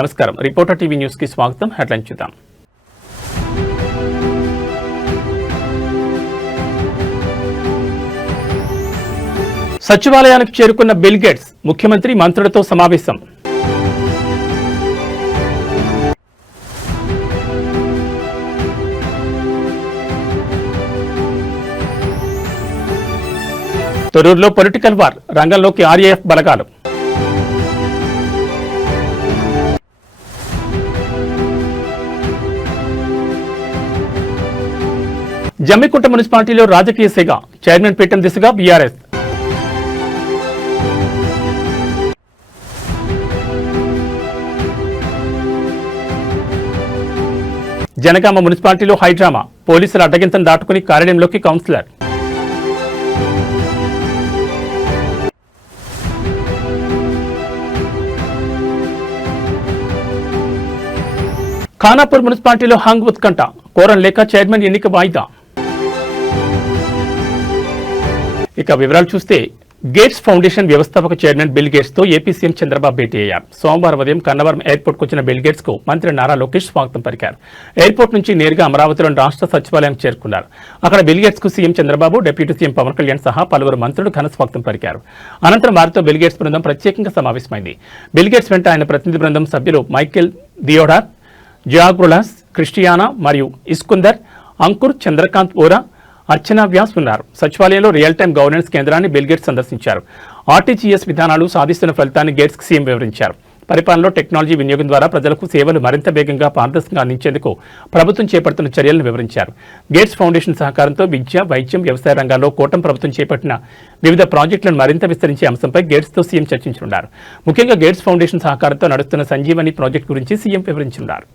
నమస్కారం. Reporter TV news కి స్వాగతం. హెడ్లైన్ చూద్దాం. సచివాలయానికి చేరుకున్న బిల్ గేట్స్ ముఖ్యమంత్రి మంత్రులతో సమావేశం. తొర్రూరులో పొలిటికల్ వార్, రంగంలోకి ఆర్ఏఎఫ్ బలగాలు. జమ్మికుంట మున్సిపాలిటీలో రాజకీయ సెగ, చైర్మన్ పీఠం దిశగా బీఆర్ఎస్. జనగామ మున్సిపాలిటీలో హైడ్రామా, పోలీసుల అడ్డగింతను దాటుకుని కార్యాలయంలోకి కౌన్సిలర్. ఖానాపూర్ మున్సిపాలిటీలో హంగ్ ఉత్కంఠ, కోరం లేక చైర్మన్ ఎన్నిక వాయిదా. ఇక వివరాలు చూస్తే, గేట్స్ ఫౌండేషన్ వ్యవస్థాపక చైర్మన్ బిల్ గేట్స్ తో ఏపీ సీఎం చంద్రబాబు భేటీ అయ్యారు. సోమవారం ఉదయం కన్నవరం ఎయిర్పోర్ట్ కు వచ్చిన బిల్ గేట్స్ కు మంత్రి నారా లోకేష్ స్వాగతం పలికారు. ఎయిర్పోర్ట్ నుంచి నేరుగా అమరావతిలోని రాష్ట్ర సచివాలయానికి చేరుకున్నారు. అక్కడ బిల్ గేట్స్ కు CM Chandrababu, deputy CM Pawan Kalyan సహా పలువురు మంత్రులు ఘన స్వాగతం పలికారు. అనంతరం వారితో బిల్ గేట్స్ బృందం ప్రత్యేకంగా సమావేశమైంది. బిల్ గేట్స్ వెంట ఆయన ప్రతినిధి బృందం సభ్యులు మైకేల్ దియోడార్, జియాగ్రులాస్, క్రిస్టియానా మరియు ఇస్కుందర్, అంకుర్, చంద్రకాంత్ ఓరా, అర్చనా వ్యాస్ ఉన్నారు. సచివాలయంలో రియల్ టైం గవర్నెన్స్ కేంద్రాన్ని బిల్ గేట్స్ సందర్శించారు. ఆర్టీజీఎస్ విధానాలు సాధిస్తున్న ఫలితాన్ని గేట్స్ సీఎం వివరించారు. పరిపాలనలో టెక్నాలజీ వినియోగం ద్వారా ప్రజలకు సేవలు మరింత వేగంగా పారదర్శకంగా అందించేందుకు ప్రభుత్వం చేపడుతున్న చర్యలను వివరించారు. గేట్స్ ఫౌండేషన్ సహకారంతో విద్య, వైద్యం, వ్యవసాయ రంగాల్లో కూటమి ప్రభుత్వం చేపట్టిన వివిధ ప్రాజెక్టులను మరింత విస్తరించే అంశంపై గేట్స్తో సీఎం చర్చించనున్నారు. ముఖ్యంగా గేట్స్ ఫౌండేషన్ సహకారంతో నడుస్తున్న సంజీవని ప్రాజెక్టు గురించి సీఎం వివరించనున్నారు.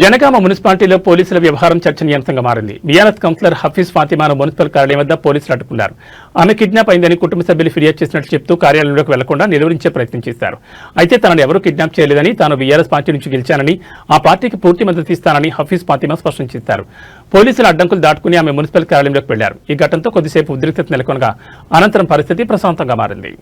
జనగామ మున్సిపాలిటీలో పోలీసుల వ్యవహారం చర్చనీయాంశంగా మారింది. బీఆర్ఎస్ కౌన్సిలర్ హఫీజ్ ఫాతిమాను మున్సిపల్ కార్యాలయం వద్ద పోలీసులు అడ్డుకున్నారు. ఆమె కిడ్నాప్ అయిందని కుటుంబ సభ్యులు ఫిర్యాదు చేసినట్లు చెప్తూ కార్యాలయంలోకి వెళ్లకుండా నిలువరించే ప్రయత్నం చేశారు. అయితే తనను ఎవరూ కిడ్నాప్ చేయలేదని, తాను బీఆర్ఎస్ పార్టీ నుంచి గెలిచానని, ఆ పార్టీకి పూర్తి మద్దతు ఇస్తానని హఫీజ్ ఫాతిమా స్పష్టం చేశారు. పోలీసుల అడ్డంకులు దాటుకుని ఆమె మున్సిపల్ కార్యాలయంలోకి వెళ్లారు. ఈ ఘటనతో కొద్దిసేపు ఉద్రిక్తత నెలకొనగా అనంతరం పరిస్థితి ప్రశాంతంగా మారింది.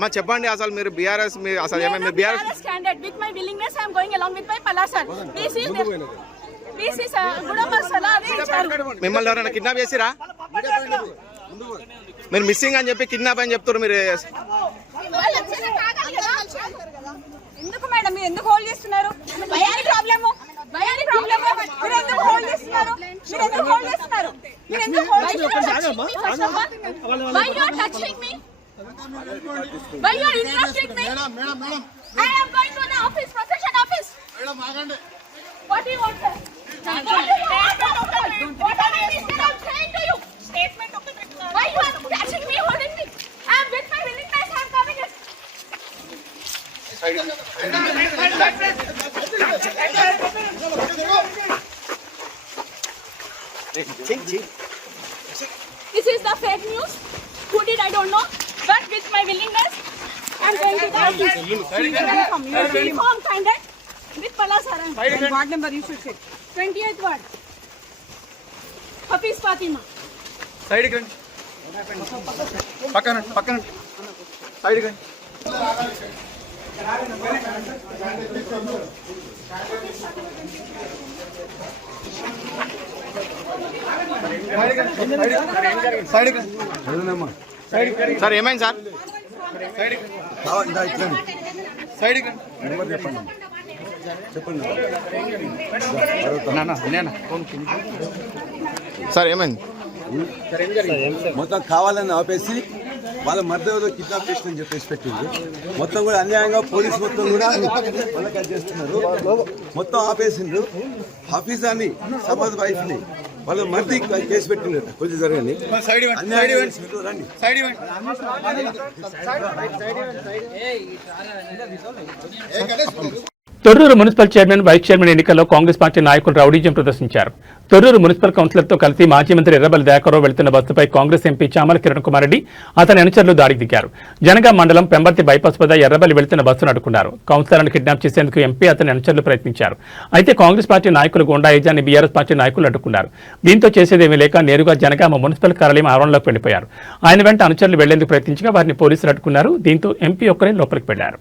మా చెప్పండి, అసలు మీరు బీఆర్ఎస్ అసలు ఏమైనా BRS candidate with my willingness I am going along with my పలాసన్. దిస్ ఇస్ మిమ్మల్ని ఎవరైనా కిడ్నాప్ చేసిరా? మీరు మిస్సింగ్ అని చెప్పి కిడ్నాప్ అని చెప్తారు. మీరు ఎందుకు మేడం, మీరు ఎందుకు హోల్డ్ చేస్తున్నారు? భయాని ప్రాబ్లము, భయాని ప్రాబ్లము. మీరు ఎందుకు హోల్డ్ చేస్తున్నారు? మీరు ఎందుకు హోల్డ్ చేస్తున్నారు? మీరు ఎందుకు హోల్డ్ చేస్తున్నారు? Why you are touching me? Why you are interrupting me? Madam. I am going to the office, procession office. Madam, agande. What do you want, sir? What are you saying to you? Statement of the tribunal. Why you are touching me, holding me? I am with my willingness, I am coming in. This is the fake news. Who did I don't know. But with my willingness, I am going to the office. Uniform candidate. With Palasara. Ward number you should say. 28th ward. Hafiz Fatima. Side రండి పక్కన పక్కన side రండి sir ఏమైంది sir side చెప్పండి sir ఏమైంది మొత్తం కావాలని ఆపేసి వాళ్ళ మధ్య కిడ్నాప్ చేసిందని చెప్పేసి పెట్టింది. మొత్తం కూడా అన్యాయంగా పోలీసు మొత్తం కూడా వాళ్ళకి చేస్తున్నారు. మొత్తం ఆపేసిండ్రు. హఫీజాని సబాద్ వైఫ్ ని వాళ్ళ మధ్య కేసు పెట్టిండ్రు. కొంచెం జరగండి. Thorrur municipal chairman vice chairman ఎన్నికల్లో కాంగ్రెస్ పార్టీ నాయకులు రౌడీజం ప్రదర్శించారు. తొర్రూరు మున్సిపల్ కౌన్సిలర్తో కలిసి మాజీ మంత్రి ఎర్రబెల్లి దయాకర్రావు వెళ్తున్న బస్సుపై కాంగ్రెస్ ఎంపీ చామల కిరణ్ కుమార్ రెడ్డి అతని అనుచరులు దాడికి దిగారు. జనగాం మండలం పెంబర్తి బైపాస్ వద్ద ఎర్రబెల్లి వెళ్తున్న బస్సును అడ్డుకున్నారు. కౌన్సిలర్ను కిడ్నాప్ చేసేందుకు ఎంపీ అతని అనుచరులు ప్రయత్నించారు. అయితే కాంగ్రెస్ పార్టీ నాయకులు గుండా యజాన్ని బీఆర్ఎస్ పార్టీ నాయకులు అడ్డుకున్నారు. దీంతో చేసేదేమీ లేక నేరుగా జనగామ మున్సిపల్ కార్యాలయం ఆవరణలోకి వెళ్లిపోయారు. ఆయన వెంట అనుచరులు వెళ్లేందుకు ప్రయత్నించగా వారిని పోలీసులు అడ్డుకున్నారు. దీంతో ఎంపీ ఒక్కరే లోపలికి వెళ్లారు.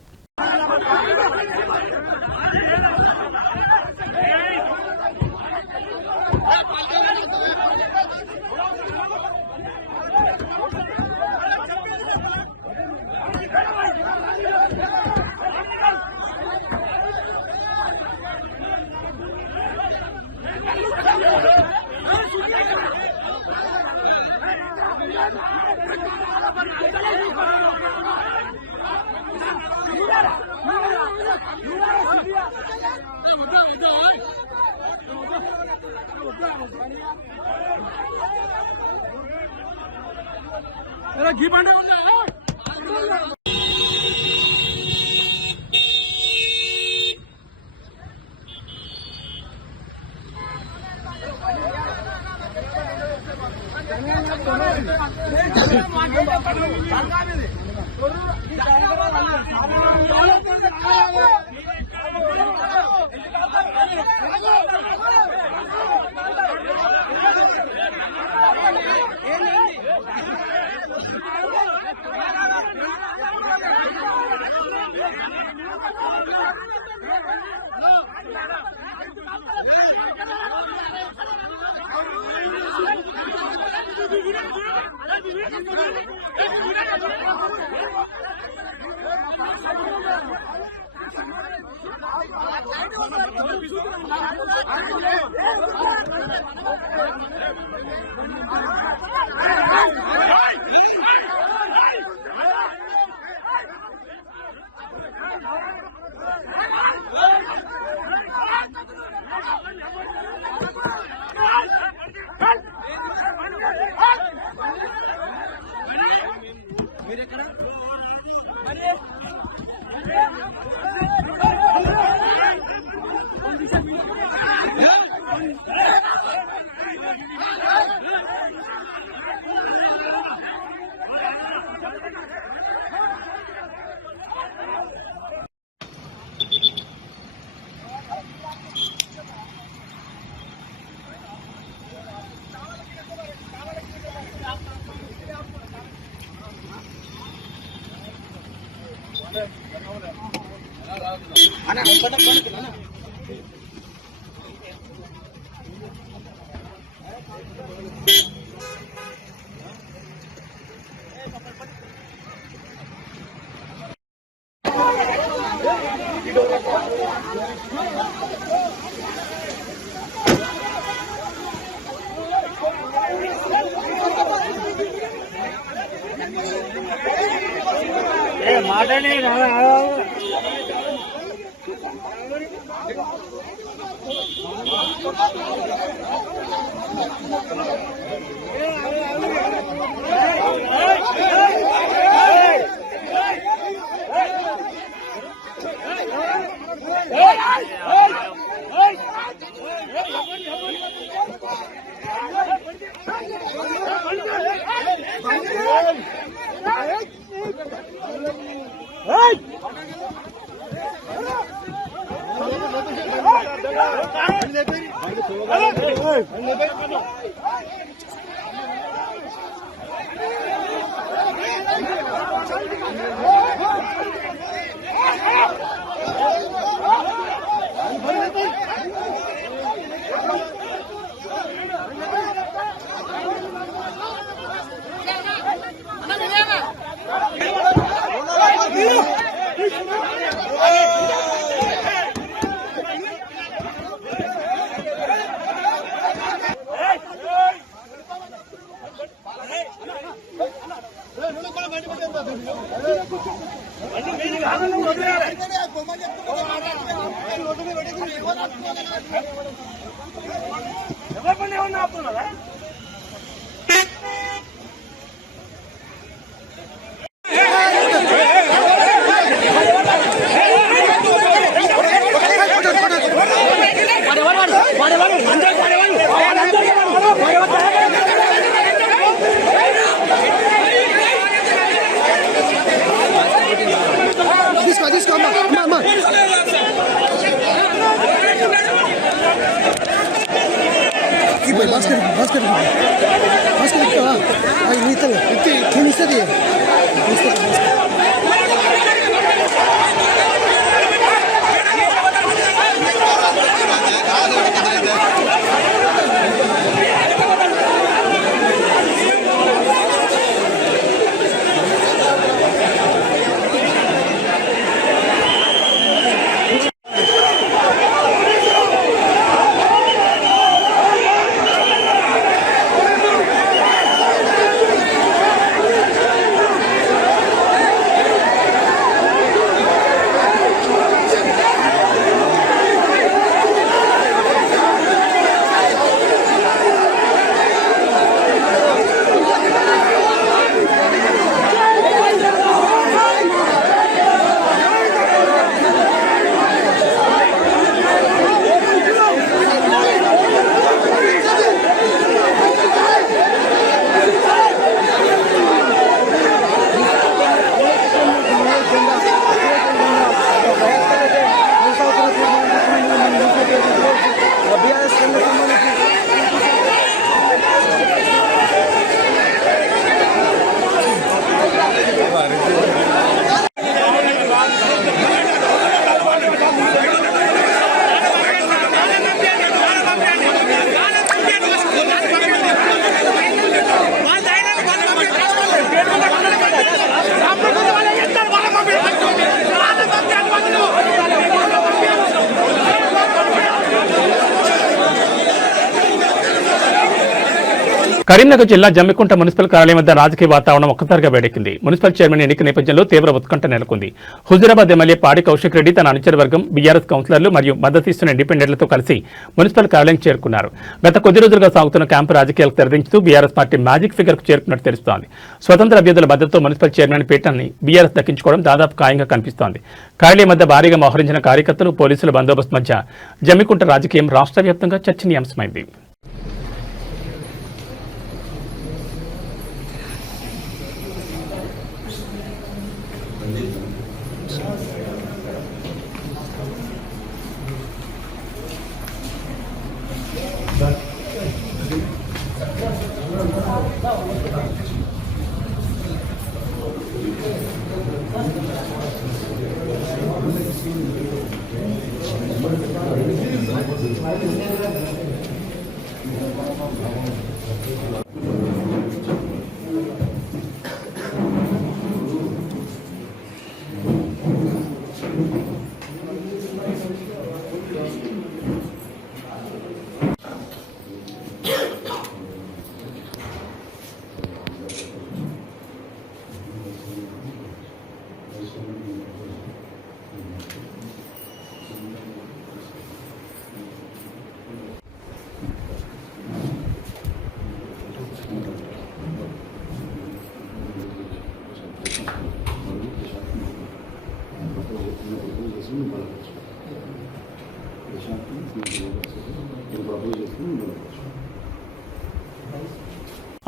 Hey! కరీంనగర్ జిల్లా జమ్మికుంట మున్సిపల్ కార్యాలయం వద్ద రాజకీయ వాతావరణం ఒక్కసారిగా వేడెక్కింది. మున్సిపల్ చైర్మన్ ఎన్నిక నేపథ్యంలో తీవ్ర ఉత్కంఠ నెలకొంది. హుజూరాబాద్ ఎమ్మెల్యే పాడి కౌశిక్ రెడ్డి తన అనుచర వర్గం, బీఆర్ఎస్ కౌన్సిలర్లు మరియు మద్దతిస్తున్న ఇండిపెండెంట్లతో కలిసి మున్సిపల్ కార్యాలయం చేరుకున్నారు. గత కొద్ది రోజులుగా సాగుతున్న క్యాంపు రాజకీయాలకు తెరదించుతూ బీఆర్ఎస్ పార్టీ మ్యాజిక్ ఫిగర్ కు చేరుకున్నట్టు తెలుస్తోంది. స్వతంత్ర అభ్యర్థుల మద్దతుతో మున్సిపల్ చైర్మన్ పీఠాన్ని బీఆర్ఎస్ దక్కించుకోవడం దాదాపు ఖాయంగా కనిపిస్తోంది. కార్యాలయం వద్ద భారీగా మోహరించిన కార్యకర్తలు, పోలీసుల బందోబస్తు మధ్య జమ్మికుంట రాజకీయం రాష్ట్ర వ్యాప్తంగా చర్చనీయాంశమైంది.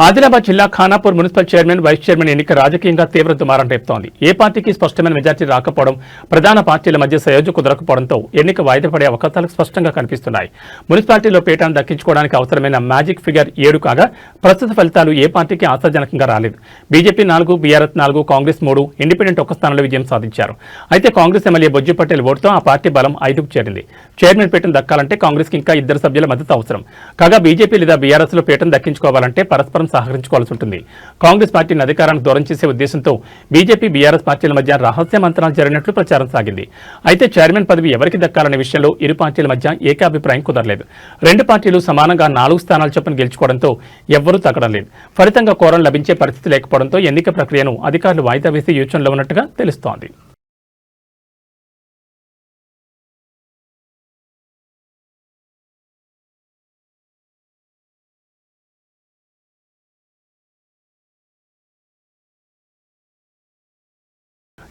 ఆదిలాబాద్ జిల్లా Khanapur municipal chairman vice chairman ఎన్నిక రాజకీయంగా తీవ్ర దుమారం రేపుతోంది. ఏ పార్టీకి స్పష్టమైన మెజార్టీ రాకపోవడం, ప్రధాన పార్టీల మధ్య సయోధ్య కుదరకపోవడంతో ఎన్నిక వాయిదా పడే అవకాశాలు స్పష్టంగా కనిపిస్తున్నాయి. మున్సిపాలిటీలో పీఠాన్ని దక్కించుకోవడానికి అవసరమైన మ్యాజిక్ ఫిగర్ 7 కాగా ప్రస్తుత ఫలితాలు ఏ పార్టీకి ఆశాజనకంగా రాలేదు. బీజేపీ 4, బీఆర్ఎస్ 4, కాంగ్రెస్ 3, ఇండిపెండెంట్ 1 స్థానంలో విజయం సాధించారు. అయితే కాంగ్రెస్ ఎమ్మెల్యే బొజ్జు పటేల్ ఓటుతో ఆ పార్టీ బలం 5కు చేరింది. చైర్మన్ పీఠం దక్కాలంటే కాంగ్రెస్ కి ఇంకా 2 సభ్యుల మద్దతు అవసరం. కాగా బీజేపీ లేదా బీఆర్ఎస్ లో పీఠం దక్కించుకోవాలంటే పరస్పరం సహకరించుకోవాల్సి ఉంటుంది. కాంగ్రెస్ పార్టీని అధికారానికి దూరం చేసే ఉద్దేశంతో బీజేపీ బీఆర్ఎస్ పార్టీల మధ్య రహస్య మంత్రాలు జరిగినట్లు ప్రచారం సాగింది. అయితే చైర్మన్ పదవి ఎవరికి దక్కాలనే విషయంలో ఇరు పార్టీల మధ్య ఏకాభిప్రాయం కుదరలేదు. 2 పార్టీలు సమానంగా 4 స్థానాల చొప్పున గెలుచుకోవడంతో ఎవ్వరూ తగ్గడం లేదు. ఫలితంగా కోరం లభించే పరిస్థితి లేకపోవడంతో ఎన్నిక ప్రక్రియను అధికారులు వాయిదా వేసే యోచనలో ఉన్నట్టుగా తెలుస్తోంది.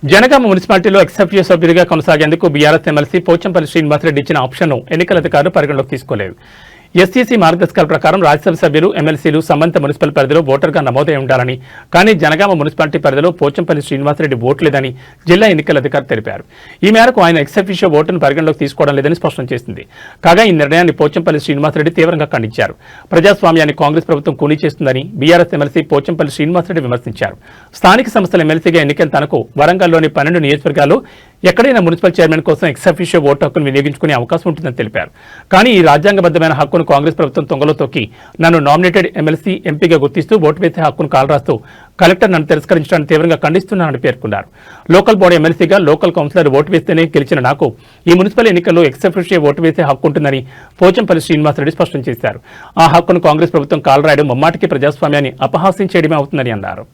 జనగామ మున్సిపాలిటీలో ఎక్సెప్టివ్ సభ్యుడిగా కొనసాగేందుకు బీఆర్ఎస్ ఎమ్మెల్సీ పోచంపల్లి శ్రీనివాసరెడ్డి ఇచ్చిన ఆప్షన్ను ఎన్నికల అధికారులు పరిగణలోకి తీసుకోలేదు. ఎస్సీసీ మార్గదర్శకాల ప్రకారం రాజ్యసభ సభ్యులు, ఎమ్మెల్సీలు సంబంధిత మున్సిపల్ పరిధిలో ఓటర్గా నమోదై ఉండాలని, కానీ జనగామ మున్సిపాలిటీ పరిధిలో పోచంపల్లి శ్రీనివాసరెడ్డి ఓటు లేదని జిల్లా ఎన్నికల అధికారి తెలిపారు. ఈ మేరకు ఆయన ఎక్సెప్టివ్ ఓటును పరిగణలోకి తీసుకోవడం లేదని స్పష్టం చేసింది. కాగా ఈ నిర్ణయాన్ని పోచంపల్లి శ్రీనివాసరెడ్డి తీవ్రంగా ఖండించారు. ప్రజాస్వామ్యాన్ని కాంగ్రెస్ ప్రభుత్వం కూలీ చేస్తుందని బీఆర్ఎస్ ఎమ్మెల్సీ పోచంపల్లి శ్రీనివాసరెడ్డి విమర్శించారు. స్థానిక సంస్థల ఎమ్మెల్సీగా ఎన్నికైన తనకు వరంగల్లోని 12 నియోజకవర్గాల్లో ఎక్కడైనా మున్సిపల్ చైర్మన్ కోసం ఎక్సెప్టివ్ ఓటు హక్కును వినియోగించుకునే అవకాశం ఉంటుందని తెలిపారు. కానీ ఈ రాజ్యాంగబద్ధమైన హక్కును కాంగ్రెస్ ప్రభుత్వం తొంగలో తొక్కి నన్ను నామినేటెడ్ ఎమ్మెల్సీ, ఎంపీగా గుర్తిస్తూ ఓటు వేసే హక్కును కాలరాస్తూ కలెక్టర్ నన్ను తిరస్కరించడానికి తీవ్రంగా ఖండిస్తున్నానని పేర్కొన్నారు. లోకల్ బాడీ ఎమ్మెల్సీగా లోకల్ కౌన్సిలర్ ఓటు వేస్తేనే గెలిచిన నాకు ఈ మున్సిపల్ ఎన్నికల్లో ఎక్సెప్టివ్ ఓటు వేసే హక్కు ఉంటుందని పోచంపల్లి శ్రీనివాసరెడ్డి స్పష్టం చేశారు. ఆ హక్కును కాంగ్రెస్ ప్రభుత్వం కాలరాయడం ముమ్మాటికి ప్రజాస్వామ్యాన్ని అపహాస్యం చేయడమే అవుతుందని అన్నారు.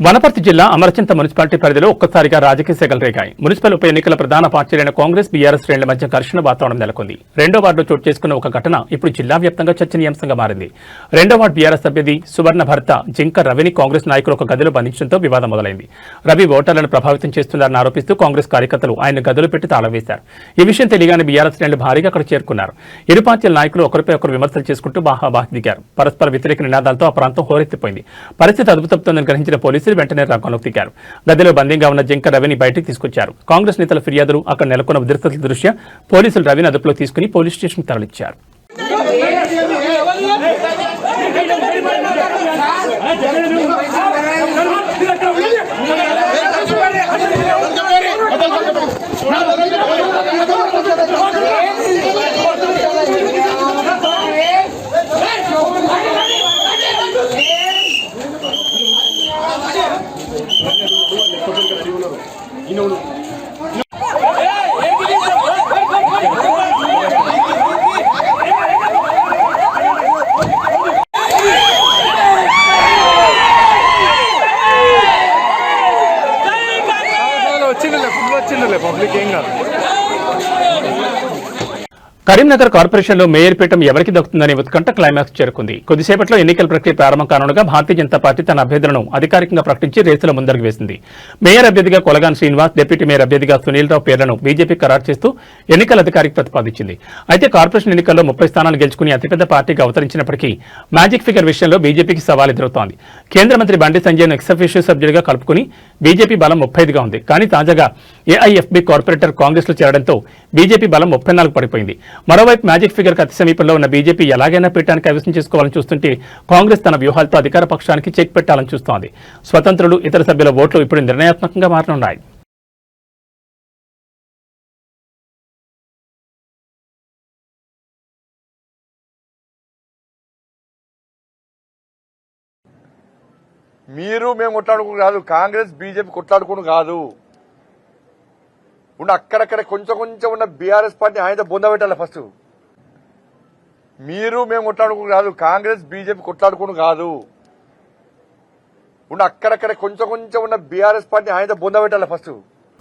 వనపర్తి జిల్లా అమరచింత మున్సిపాలిటీ పరిధిలో ఒక్కసారిగా రాజకీయ సెగలు రేగాయి. మున్సిపల్ ఉప ఎన్నికల ప్రధాన పార్టీలైన కాంగ్రెస్, బీఆర్ఎస్ శ్రేణుల మధ్య ఘర్షణ వాతావరణం నెలకొంది. రెండో వార్డులో చోటు చేసుకున్న ఒక ఘటన ఇప్పుడు జిల్లా వ్యాప్తంగా చర్చనీయాంశంగా మారింది. రెండో వార్డు బీఆర్ఎస్ అభ్యర్థి సువర్ణ భర్త జింక రవిని కాంగ్రెస్ నాయకులు ఒక గదిలో బంధించడంతో వివాదం మొదలైంది. రవి ఓటర్లను ప్రభావితం చేస్తున్నారని ఆరోపిస్తూ కాంగ్రెస్ కార్యకర్తలు ఆయన గదిలో పెట్టి తాళం వేశారు. ఈ విషయం తెలియగానే బీఆర్ఎస్ శ్రేణులు భారీగా అక్కడ చేరుకున్నారు. ఇరు పార్టీల నాయకులు ఒకరిపై ఒకరు విమర్శలు చేసుకుంటూ బాహాబాహి దిగారు. పరస్పర వ్యతిరేక నినాదాలతో ఆ ప్రాంతం హోరెత్తిపోయింది. పరిస్థితి అదుపుతప్పుతోందని గ్రహించిన పోలీసులు వెంటనే రంగంలోకి దిగారు. గదిలో బందీగా ఉన్న జింక రవిని బయటికి తీసుకొచ్చారు. కాంగ్రెస్ నేతల ఫిర్యాదులు, అక్కడ నెలకొన్న ఉద్రిక్తతల దృష్ట్యా పోలీసులు రవిని అదుపులో తీసుకుని పోలీస్ స్టేషన్కి తరలించారు. కరీంనగర్ కార్పొరేషన్లో మేయర్ పీఠం ఎవరికి దక్కుతుందనే ఉత్కంఠ క్లైమాక్స్ చేరుకుంది. కొద్దిసేపట్లో ఎన్నికల ప్రక్రియ ప్రారంభం కానుండగా భారతీయ జనతా పార్టీ తన అభ్యర్థులను అధికారికంగా ప్రకటించి రేసుల ముందడుగు వేసింది. మేయర్ అభ్యర్థిగా కొలగాన్ శ్రీనివాస్, డిప్యూటీ మేయర్ అభ్యర్థిగా సునీల్ రావు పేర్లను బీజేపీ ఖరారు చేస్తూ ఎన్నికల అధికారికి ప్రతిపాదించింది. అయితే కార్పొరేషన్ ఎన్నికల్లో 30 స్థానాలు గెలుచుకుని అతిపెద్ద పార్టీగా అవతరించినప్పటికీ మ్యాజిక్ ఫిగర్ విషయంలో బీజేపీకి సవాల్ ఎదురవుతోంది. కేంద్ర మంత్రి బండి సంజయ్ను ఎక్స్-అఫీషియో సభ్యుడిగా కలుపుకుని బీజేపీ బలం 35గా ఉంది. కానీ తాజాగా ఏఐఎఫ్బీ కార్పొరేటర్ కాంగ్రెస్ లో చేరడంతో బీజేపీ బలం 34 పడిపోయింది. మరోవైపు మ్యాజిక్ ఫిగర్ కు అతి సమీపంలో ఉన్న బీజేపీ ఎలాగైనా పీఠానికి కైవసం చేసుకోవాలని చూస్తుంటే కాంగ్రెస్ తన వ్యూహాలతో అధికార పక్షానికి చెక్ పెట్టాలని చూస్తోంది. స్వతంత్రులు, ఇతర సభ్యుల ఓట్లు ఇప్పుడు నిర్ణయాత్మకంగా మారనున్నాయి. మీరు మేము కొట్లాడుకుని కాదు, కాంగ్రెస్ బీజేపీ కొట్లాడుకుని కాదు. ఉన్న అక్కడక్కడ కొంచెం కొంచెం ఉన్న బీఆర్ఎస్ పార్టీ ఆయన బొంద పెట్టాలి. ఫస్ట్ మీరు మేము కొట్లాడుకుని కాదు, కాంగ్రెస్ బీజేపీ కొట్లాడుకుని కాదు. ఉన్న అక్కడక్కడ కొంచెం కొంచెం ఉన్న బీఆర్ఎస్ పార్టీ ఆయన బొంద పెట్టాలి. ఫస్ట్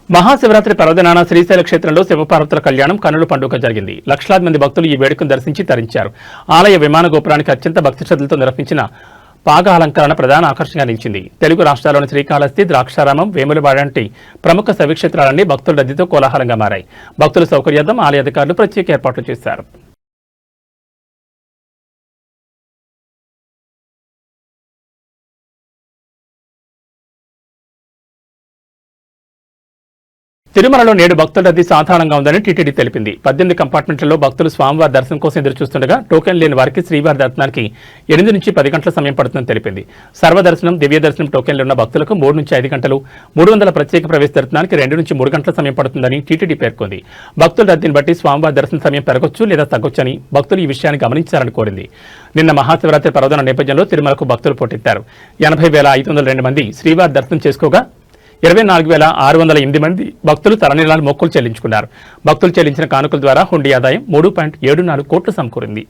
మహాశివరాత్రి పర్వదినాన శ్రీశైల క్షేత్రంలో శివపార్వతుల కళ్యాణం కన్నుల పండుగ జరిగింది. లక్షలాది మంది భక్తులు ఈ వేడుకను దర్శించి తరించారు. ఆలయ విమాన గోపురానికి అత్యంత భక్తి శ్రద్ధలతో నిర్వహించిన పాగ అలంకరణ ప్రధాన ఆకర్షణగా నిలిచింది. తెలుగు రాష్ట్రాల్లోని శ్రీకాళహస్తి, ద్రాక్షారామం, వేములవాడ వంటి ప్రముఖ శైవక్షేత్రాలన్నీ భక్తుల రద్దీతో కోలాహలంగా మారాయి. భక్తుల సౌకర్యార్థం ఆలయ అధికారులు ప్రత్యేక ఏర్పాట్లు చేశారు. తిరుమలలో నేడు భక్తుల రద్దీ సాధారణంగా ఉందని టీటీడీ తెలిపింది. 18 కంపార్ట్మెంట్లలో భక్తులు స్వామివారి దర్శనం కోసం ఎదురు చూస్తుండగా టోకెన్ లేని వారికి శ్రీవారి దర్శనానికి 8 నుంచి 10 గంటల సమయం పడుతుందని తెలిపింది. సర్వదర్శనం, దివ్య దర్శనం టోకెన్లు ఉన్న భక్తులకు 3 నుంచి 5 గంటలు, 300 ప్రత్యేక ప్రవేశ దర్శనానికి 2 నుంచి 3 గంటల సమయం పడుతుందని టీటీడీ పేర్కొంది. భక్తుల రద్దీని బట్టి స్వామివారి దర్శన సమయం పెరగొచ్చు లేదా తగ్గొచ్చని భక్తులు ఈ విషయాన్ని గమనించాలని కోరింది. నిన్న మహాశివరాత్రి పర్వదిన నేపథ్యంలో తిరుమలకు భక్తులు పోటెత్తారు. 80,502 మంది శ్రీవారి దర్శనం చేసుకోగా 24,608 మంది భక్తులు తలనీలాలు మొక్కులు చెల్లించుకున్నారు. భక్తులు చెల్లించిన కానుకల ద్వారా హుండీ ఆదాయం 3.74 కోట్లు సమకూరింది.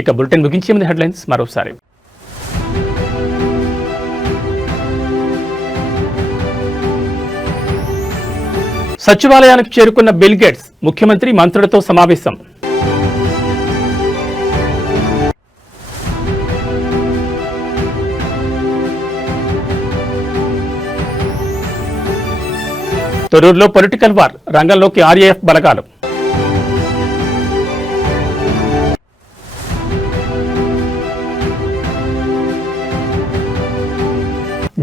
ఇక బులెటిన్ ముగించే ముందు హెడ్లైన్స్ మరోసారి. సచివాలయానికి చేరుకున్న బిల్ గేట్స్, ముఖ్యమంత్రి మంత్రులతో సమావేశం. తొర్రూరులో పొలిటికల్ వార్, రంగంలోకి ఆర్ఏఎఫ్ బలగాలు.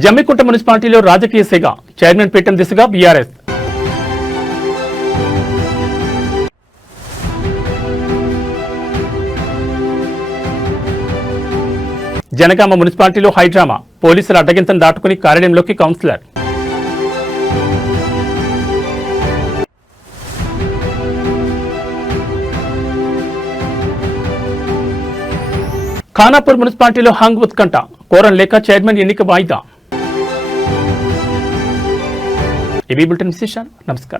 జమ్మికుంట మున్సిపాలిటీలో రాజకీయ సెగ, చైర్మన్ పీఠం దిశగా బీఆర్ఎస్. జనగామ మున్సిపాలిటీలో హైడ్రామా, పోలీసుల అడ్డగింతను దాటుకుని కార్యాలయంలోకి కౌన్సిలర్. ఖానాపూర్ మున్సిపాలిటీలో హంగ్ ఉత్కంఠ, కోరం లేక చైర్మన్ ఎన్నిక వాయిదా. ఇవి బులెటిన్ విశేషాలు. నమస్కారం.